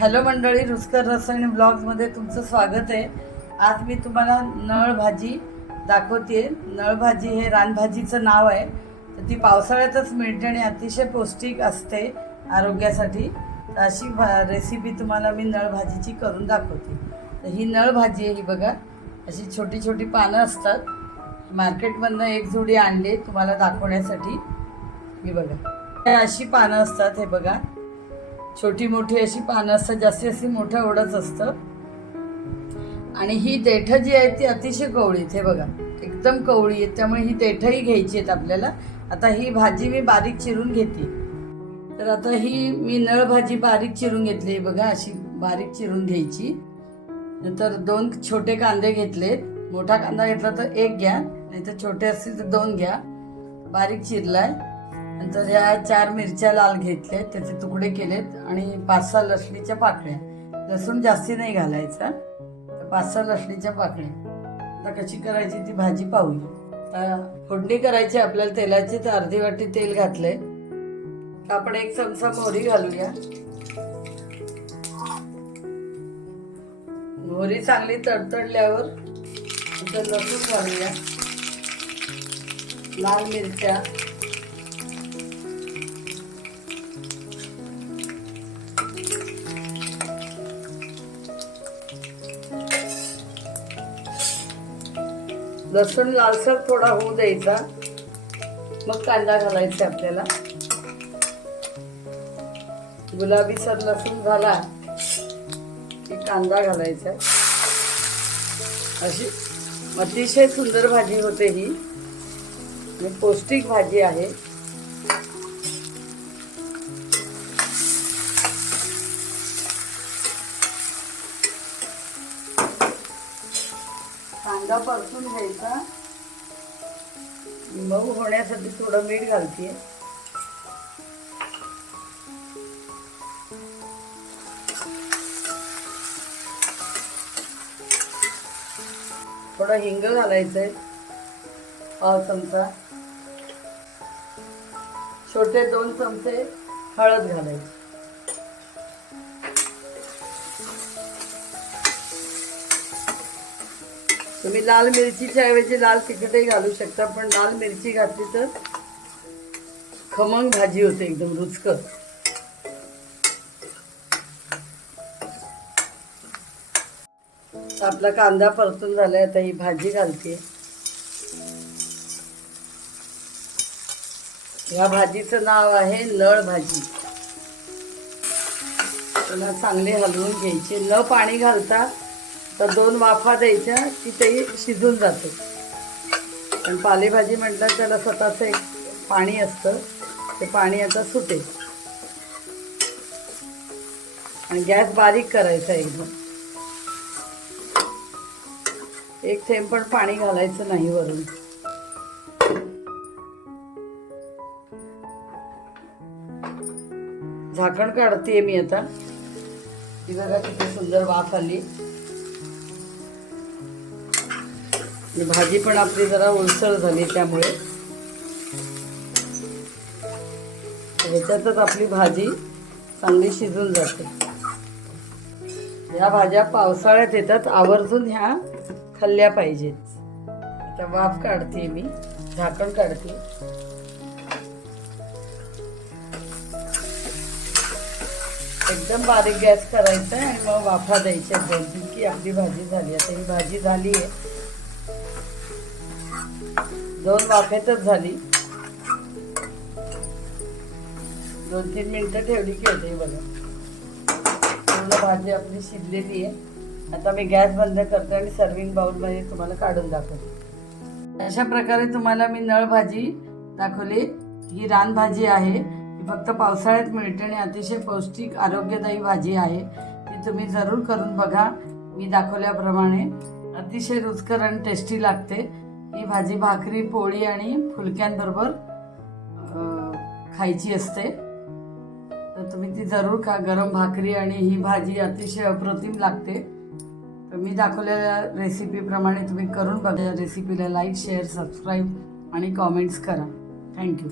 Hello मंडळी रुचकर रसायन ब्लॉगमध्ये तुमचं स्वागत आहे. आज मी तुम्हाला नळ भाजी दाखवते नळ भाजी हे रानभाजीचं नाव आहे. तर ती पावसाळ्यातच मिळते आणि अतिशय पौष्टिक असते आरोग्यासाठी. तर अशी भा रेसिपी तुम्हाला मी नळ भाजीची करून दाखवते. तर ही नळ भाजी आहे ही बघा. अशी छोटी छोटी पानं असतात. मार्केटमधनं एक जोडी आणली तुम्हाला दाखवण्यासाठी. ही बघा. हे अशी पानं असतात हे बघा. छोटी मोठी अशी पानं असतात जास्ती जास्ती मोठं एवढंच असतं. आणि ही देठं जी आहे ती अतिशय कवळी हे बघा एकदम कवळी आहेत. त्यामुळे ही देठंही घ्यायची आहेत आपल्याला. आता ही भाजी मी बारीक चिरून घेते. तर आता ही मी नळ भाजी बारीक चिरून घेतली बघा अशी बारीक चिरून घ्यायची. नंतर दोन छोटे कांदे घेतलेत. मोठा कांदा घेतला तर एक घ्या नाही तर छोटे असतील तर दोन घ्या. बारीक चिरलाय. नंतर या चार मिरच्या लाल घेतल्या त्याचे तुकडे केलेत आणि पाच सहा लसणीच्या पाकळ्या. लसूण जास्ती नाही घालायचा. तर पाच सहा लसणीच्या पाकळ्या. आता कशी करायची ती भाजी पाहूया. आता फोडणी करायची आपल्याला तेलाची तर अर्धी वाटी तेल घातलंय. तर आपण एक चमचा मोहरी घालूया. मोहरी चांगली तडतडल्यावर लसूण घालूया. लाल मिरच्या. लसूण लालसर थोडा होऊ द्यायचा. मग कांदा घालायचा आपल्याला. गुलाबी सर लसूण झाला की कांदा घालायचा अशी अतिशय सुंदर भाजी होते ही. पौष्टिक भाजी आहे. कांदा परतून घ्यायचा. मऊ होण्यासाठी थोडं मीठ घालते. थोडं हिंग घालायचंय. पाव चमचा. छोटे दोन चमचे हळद घालायची. तुम्ही लाल मिरचीच्या ऐवजी लाल तिखटही घालू शकता पण लाल मिरची घातली तर खमंग भाजी होते एकदम रुचकर. आपला कांदा परतून झालाय आता ही भाजी घालते. या भाजीचं नाव आहे नळ भाजी. त्याला चांगले हलवून घ्यायचे. न पाणी घालता तर दोन वाफा द्यायच्या की ते शिजून जाते. पण पालेभाजी म्हटलं त्याला स्वतःचं एक पाणी असतं ते पाणी आता सुटेल आणि गॅस बारीक करायचा एकदम. एक थेंब पण पाणी घालायचं नाही वरून. झाकण काढते मी आता. ती बघा किती सुंदर वाफ आली. आणि भाजी पण आपली जरा ओलसर झाली त्यामुळे. ह्याच्यातच आपली भाजी चांगली शिजून जाते. ह्या भाज्या पावसाळ्यात येतात आवर्जून ह्या खाल्ल्या पाहिजेत. आता वाफ काढते मी झाकण काढते. एकदम बारीक गॅस करायचा आहे आणि मग वाफा द्यायच्या दोन की आपली भाजी झाली. आता ही भाजी झाली आहे दोन वाफेतच झाली. दोन तीन मिनिटं ठेवली की होते बघा. पूर्ण भाजी आपली शिजलेली आहे. आता मी गॅस बंद करते आणि सर्विंग बाउलमध्ये तुम्हाला काढून दाखवते. अशा प्रकारे तुम्हाला मी नळ भाजी दाखवली. ही रान भाजी आहे. ही फक्त पावसाळ्यात मिळते आणि अतिशय पौष्टिक आरोग्यदायी भाजी आहे. ती तुम्ही जरूर करून बघा. मी दाखवल्याप्रमाणे. अतिशय रुचकर आणि टेस्टी लागते. ही भाजी भाकरी पोळी आणि फुलक्यांबरोबर खायची असते. तर तुम्ही ती जरूर खा. गरम भाकरी आणि ही भाजी अतिशय अप्रतिम लागते. तर मी दाखवलेल्या रेसिपीप्रमाणे तुम्ही करून बघा. रेसिपीला लाईक शेअर सबस्क्राईब आणि कॉमेंट्स करा. Thank you